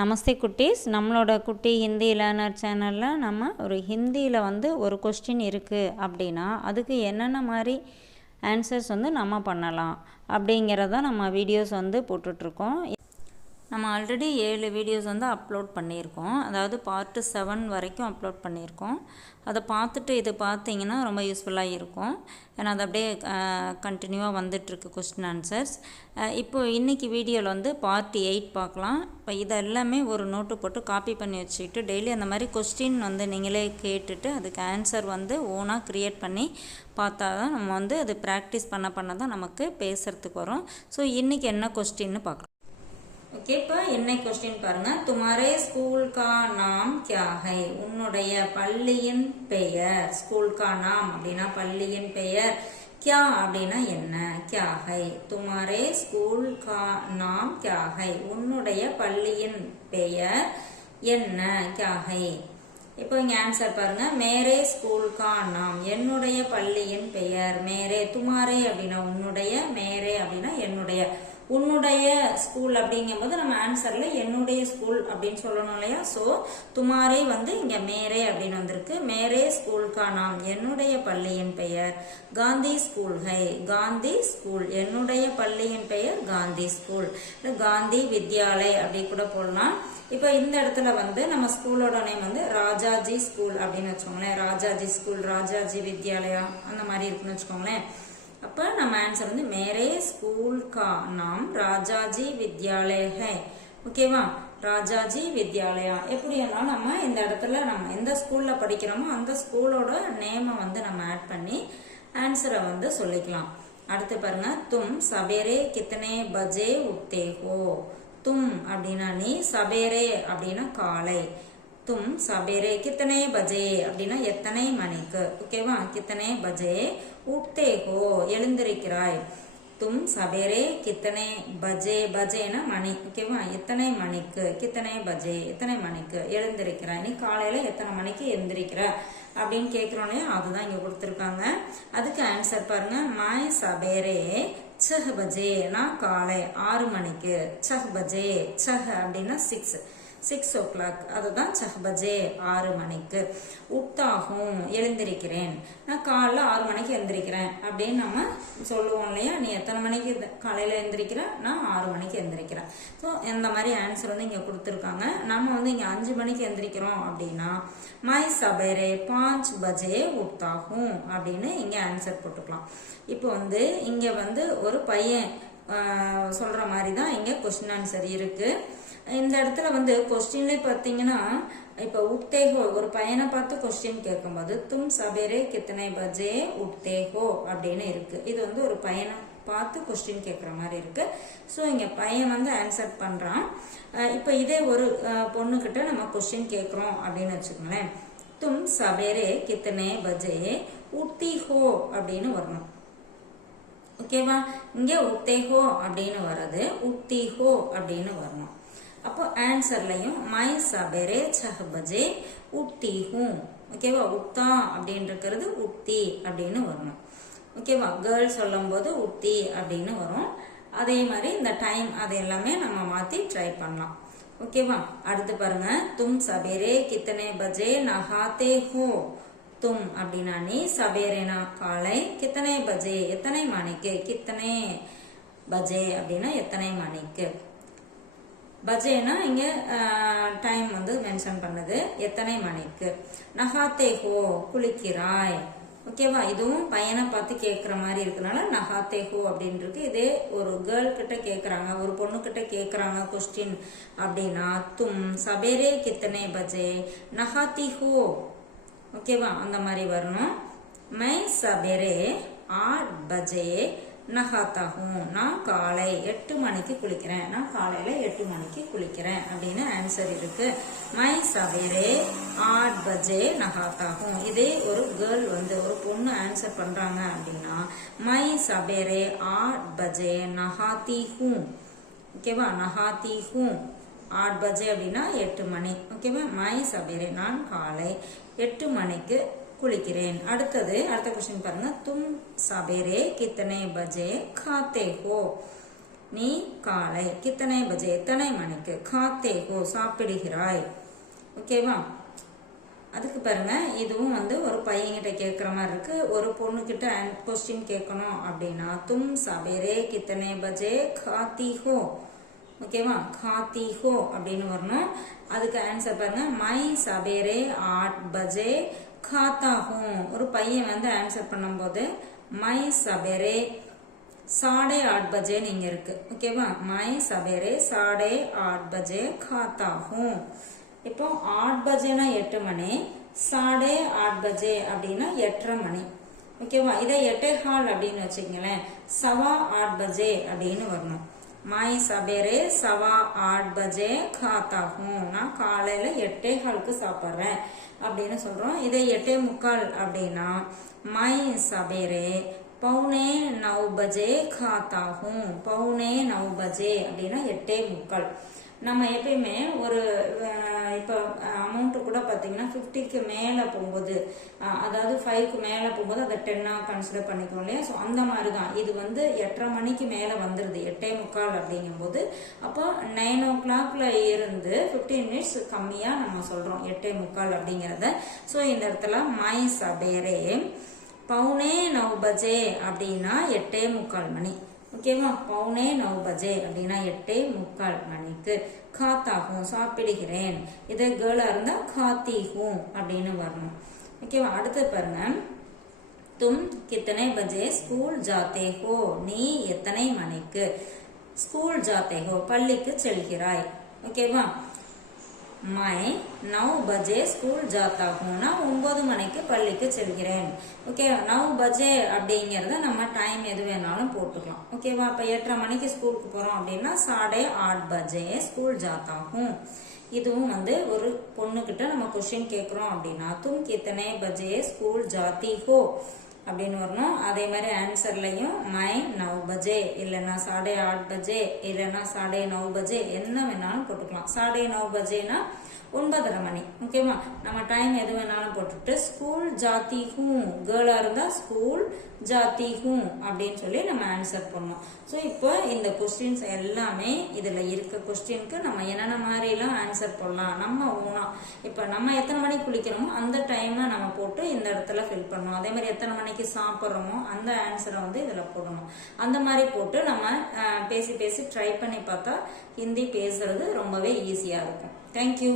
நமஸ்தே குட்டீஸ். நம்மளோட குட்டி ஹிந்தி லேர்னர் சேனலில் நம்ம ஒரு ஹிந்தியில் ஒரு கொஸ்டின் இருக்குது அப்படின்னா அதுக்கு என்னென்ன மாதிரி ஆன்சர்ஸ் நம்ம பண்ணலாம் அப்படிங்கிறத நம்ம வீடியோஸ் போட்டுட்ருக்கோம். நம்ம ஆல்ரெடி 7 வீடியோஸ் அப்லோட் பண்ணியிருக்கோம். அதாவது பார்ட் 7 வரைக்கும் அப்லோட் பண்ணியிருக்கோம். அதை பார்த்துட்டு இது பார்த்தீங்கன்னா ரொம்ப யூஸ்ஃபுல்லாக இருக்கும். ஏன்னா அது அப்படியே கண்டினியூவாக வந்துட்டுருக்கு கொஸ்டின் ஆன்சர்ஸ். இப்போது இன்றைக்கி வீடியோவில் பார்ட் 8 பார்க்கலாம். இப்போ இதெல்லாமே ஒரு நோட்டு போட்டு காப்பி பண்ணி வச்சுக்கிட்டு டெய்லி அந்த மாதிரி கொஸ்டின் நீங்களே கேட்டுட்டு அதுக்கு ஆன்சர் ஓனாக க்ரியேட் பண்ணி பார்த்தா தான் நம்ம அது ப்ராக்டிஸ் பண்ண தான் நமக்கு பேசுகிறதுக்கு வரும். ஸோ இன்றைக்கி என்ன கொஸ்டின்னு பார்க்கலாம். ओके இப்போ என்ன क्वेश्चन பாருங்க. तुम्हारे स्कूल का नाम क्या है? உன்னுடைய பள்ளியின் பெயர். स्कूल का नाम அப்படினா பள்ளியின் பெயர். क्या அப்படினா என்ன? क्या है? तुम्हारे स्कूल का नाम क्या है? உன்னுடைய பள்ளியின் பெயர் என்ன? क्या है? இப்போ இங்க ஆன்சர் பாருங்க. मेरे स्कूल का नाम என்னுடைய பள்ளியின் பெயர். मेरे तुम्हारे அப்படினா உன்னுடைய, मेरे அப்படினா என்னுடைய. உன்னுடைய ஸ்கூல் அப்படிங்கும்போது நம்ம ஆன்சர்ல என்னுடைய ஸ்கூல் அப்படின்னு சொல்லணும் இல்லையா? ஸோ துமாரே இங்க மேரே அப்படின்னு வந்திருக்கு. மேரே ஸ்கூல் கா நாம் என்னுடைய பள்ளியின் பெயர் Gandhi school high. Gandhi school என்னுடைய பள்ளியின் பெயர் காந்தி ஸ்கூல். காந்தி வித்யாலய் அப்படி கூட போடலாம். இப்போ இந்த இடத்துல நம்ம ஸ்கூலோட நேம் ராஜாஜி ஸ்கூல் அப்படின்னு வச்சுக்கோங்களேன். ராஜாஜி ஸ்கூல், ராஜாஜி வித்யாலயா அந்த மாதிரி இருக்குன்னு வச்சுக்கோங்களேன். அப்ப நம்ம ஆன்சர் मेरे स्कूल का नाम ராஜாஜி வித்யாலய है. ஓகேவா? ராஜாஜி வித்யாலயா. எப்படின்னா நம்ம இந்த இடத்துல நம்ம எந்த ஸ்கூல்ல படிக்கிறோமோ அந்த ஸ்கூலோட நேமை நம்ம ஆட் பண்ணி ஆன்சரை சொல்லிக்கலாம். அடுத்து பாருங்க. தும் சபேரே கித்தனே பஜே உட்தே ஹோ. தும் அப்படின்னா நீ, சபேரே அப்படின்னா காலை. தும் சபேரே கித்தனை பஜே அப்படின்னா எத்தனை மணிக்கு. ஓகேவா? கித்தனை பஜே உட்தே ஹோ எழுந்திருக்கிறாய். தும் சபேரே கித்தனை பஜே, பஜேனா மணி. ஓகேவா? எத்தனை மணிக்கு, கித்தனை பஜே எத்தனை மணிக்கு எழுந்திருக்கிறாய். நீ காலையில எத்தனை மணிக்கு எழுந்திருக்கிற அப்படின்னு கேட்கிறோம். அதுதான் இங்க கொடுத்துருக்காங்க. அதுக்கு ஆன்சர் பாருங்க. மாய் சபேரே சஹ் பஜே, நான் காலை 6 மணிக்கு. சஹ் பஜே, சஹ் அப்படின்னா 6 o'clock. அதுதான் சஹ் பஜே 6 மணிக்கு. உட்டாகும் எழுந்திருக்கிறேன். நான் காலைல 6 மணிக்கு எழுந்திருக்கிறேன் அப்படின்னு நம்ம சொல்லுவோம் இல்லையா? நீ எத்தனை மணிக்கு காலையில எழுந்திருக்கிற? நான் 6 மணிக்கு எழுந்திருக்கிறேன். ஸோ இந்த மாதிரி ஆன்சர் இங்க கொடுத்துருக்காங்க. நம்ம இங்க 5 மணிக்கு எழுந்திருக்கிறோம் அப்படின்னா மை சபேரே 5 பஜே உட்டாகும் அப்படின்னு இங்க ஆன்சர் போட்டுக்கலாம். இப்போ இங்க ஒரு பையன் சொல்ற மாதிரி தான் இங்க கொஸ்டின் ஆன்சர் இருக்கு. இந்த இடத்துல கொஸ்டின்ல பாத்தீங்கன்னா இப்ப உட்தேகோ ஒரு பையனை பார்த்து கொஸ்டின் கேட்கும்போது தும் சபேரே கித்தனை பஜே உட்தேகோ அப்படின்னு இருக்கு. இது ஒரு பையனை பார்த்து கொஸ்டின் கேட்குற மாதிரி இருக்கு. ஸோ இங்க பையன் ஆன்சர் பண்றான். இப்ப இதே ஒரு பொண்ணுகிட்ட நம்ம கொஸ்டின் கேட்கிறோம் அப்படின்னு வச்சுக்கோங்களேன். தும் சபேரே கித்தனை பஜே உட்திஹோ அப்படின்னு வரணும். ஓகேவா? இங்க உட்தேகோ அப்படின்னு வர்றது உட்திஹோ அப்படின்னு வரணும். அப்போ ஆன்சர்லையும் மை சபேரே 6 பஜே உட்தி ஹூ. ஓகேவா? உக்தா அப்படின்னு இருக்கிறது உக்தி அப்படின்னு வரணும். ஓகேவா? கேர்ள் சொல்லும் போது உக்தி அப்படின்னு வரும். அதே மாதிரி இந்த டைம் அது எல்லாமே நம்ம மாத்தி ட்ரை பண்ணலாம். ஓகேவா? அடுத்து பாருங்க. தும் சபேரே கித்தனை பஜே நஹாத்தே ஹோ. தும் அப்படின்னா நீ, சபேரேனா காலை, கித்தனை பஜே எத்தனை மணிக்கு, கித்தனை பஜே அப்படின்னா எத்தனை மணிக்கு. பஜேனா இங்க டைம் மென்ஷன் பண்ணது எத்தனை மணிக்கு. நஹாத்தே ஹோ குளிக்கிறாய். ஓகேவா? இதுவும் பையனை பார்த்து கேட்கிற மாதிரி இருக்கனால நஹாத்தே ஹோ அப்படின்னு இருக்கு. இதே ஒரு கேர்ள் கிட்ட கேக்குறாங்க, ஒரு பொண்ணு கிட்ட கேக்குறாங்க கொஸ்டின் அப்படின்னா தும் சபேரே கித்தனை பஜே நஹாத்தி ஹோ. ஓகேவா? அந்த மாதிரி வரணும். மை சபேரே 8 பஜே நஹாத்தா ஹூ. நான் காலை 8 மணிக்கு குளிக்கிறேன். நான் காலையில 8 மணிக்கு குளிக்கிறேன் அப்படின்னு ஆன்சர் இருக்கு. மை சபேரே 8 பஜே நஹாத்தா ஹூ. இதே ஒரு கேர்ள் ஒரு பொண்ணு ஆன்சர் பண்றாங்க அப்படின்னா மை சபேரே 8 பஜே நஹாத்தி ஹூ. ஓகேவா? நஹாத்தி ஹூ 8 பஜே அப்படின்னா 8 மணி. ஓகேவா? மை சபேரே நான் காலை 8 மணிக்கு குளிக்கிறேன். அடுத்த क्वेश्चन பாருங்க. तुम सवेरे कितने बजे खाते हो. நீ காலை கித்தனை பஜே எத்தனை மணிக்கு காத்தே ஹோ சாப்பிடுகிறாய். ஓகேவா? அதுக்கு பாருங்க, இதுவும் வந்து ஒரு பையன்கிட்ட கேட்குற மாதிரி இருக்கு. ஒரு பொண்ணுகிட்ட கொஸ்டின் கேட்கணும் அப்படின்னா தும் சவேரே கித்தனை பஜே காத்தி ஹோ. ஓகேவா? காத்தி ஹோ அப்படின்னு வரணும். அதுக்கு ஆன்சர் பாருங்க, மை சவேரே 8 பஜே காத்தா ஹூம். ஒரு பையன் வந்து ஆன்சர் பண்ணும்போது மை சவேரே 8:30 बजे நீங்க இருக்கு. ஓகேவா? மை சவேரே 8:30 बजे खाता हूं. இப்போ 8 பஜேனா 8 மணி, 8:30 बजे அப்படின்னா 8:30 மணி. ஓகேவா? இதை 8:15 அப்படின்னு வச்சுக்கங்களேன், 8:15 बजे அப்படின்னு வரணும். மை சவேரே 8:15 बजे खाता हूं. நான் காலையில 8:15க்கு சாப்பிட்றேன் அப்படின்னு சொல்றோம். இதை 8:45 அப்படின்னா மை சவேரே 8:45 बजे खाता हूं. 8:45 बजे அப்படின்னா 8:45. நம்ம எப்பயுமே ஒரு இப்போ அமௌண்ட் கூட பார்த்தீங்கன்னா 50க்கு மேலே போகும்போது, அதாவது 5க்கு மேலே போகும்போது அதை 10ஆ கன்சிடர் பண்ணிக்கணும் இல்லையா? ஸோ அந்த மாதிரி தான் இது வந்து 8:30 மணிக்கு மேலே வந்துடுது 8:45 அப்படிங்கும்போது. அப்போ 9 o'clockல இருந்து 15 minutes கம்மியாக நம்ம சொல்கிறோம் 8:45 அப்படிங்கிறத. ஸோ இந்த இடத்துல மை சவேரே 8:45 बजे அப்படின்னா 8:45 மணி. ஓகேவா? 8:45 बजे அப்படின்னா 8:45 மணிக்கு காத்தா ஹூம் சாப்பிடுகிறேன். இதே கேர்ளா இருந்தா காத்தி ஹூம் அப்படின்னு வரணும். ஓகேவா? அடுத்து பாருங்க, தும் கித்தனை பஜே ஸ்கூல் ஜாத்தே ஹோ. நீ எத்தனை மணிக்கு ஸ்கூல் ஜாத்தே ஹோ பள்ளிக்கு செல்கிறாய். ஓகேவா? மை 9 बजे ஸ்கூல் ஜாத்தா ஹூம்னா 9 மணிக்கு பள்ளிக்கு செல்கிறேன். ஓகே, 9 बजे அப்படிங்கறத நம்ம டைம் எது வேணாலும் போட்டுக்கலாம். ஓகேவா? அப்ப 8:30 மணிக்கு ஸ்கூலுக்கு போறோம் அப்படின்னா 8:30 बजे ஸ்கூல் ஜாத்தா ஹூம். இதுவும் வந்து ஒரு பொண்ணுகிட்ட நம்ம கொஸ்டின் கேட்கிறோம் அப்படின்னா தும் கித்தனை பஜே ஸ்கூல் ஜாத்தி ஹோ அப்படின்னு வரணும். அதே மாதிரி ஆன்சர்லையும் மை 9 बजे இல்லைன்னா 8:30 बजे இல்லைன்னா 9:30 बजे என்ன வேணாலும் போட்டுக்கலாம். 9:30 बजेனா 9:30 மணி. ஓகேவா? நம்ம டைம் எது வேணாலும் போட்டுட்டு ஸ்கூல் ஜாத்தி ஹூம், கேர்ளா இருந்தா ஸ்கூல் ஜாத்தி ஹூம் அப்படின்னு சொல்லி நம்ம ஆன்சர் பண்ணோம். ஸோ இப்போ இந்த கொஸ்டின்ஸ் எல்லாமே இதுல இருக்க கொஸ்டினுக்கு நம்ம என்னென்ன மாதிரி எல்லாம் ஆன்சர் பண்ணலாம் நம்ம ஓனா. இப்போ நம்ம எத்தனை மணிக்கு குளிக்கிறோமோ அந்த டைம்ல நம்ம போட்டு இந்த இடத்துல ஃபில் பண்ணணும். அதே மாதிரி எத்தனை மணிக்கு சாப்பிட்றோமோ அந்த ஆன்சரை வந்து இதுல போடணும். அந்த மாதிரி போட்டு நம்ம பேசி பேசி ட்ரை பண்ணி பார்த்தா ஹிந்தி பேசுறது ரொம்பவே ஈஸியா இருக்கும். தேங்க்யூ.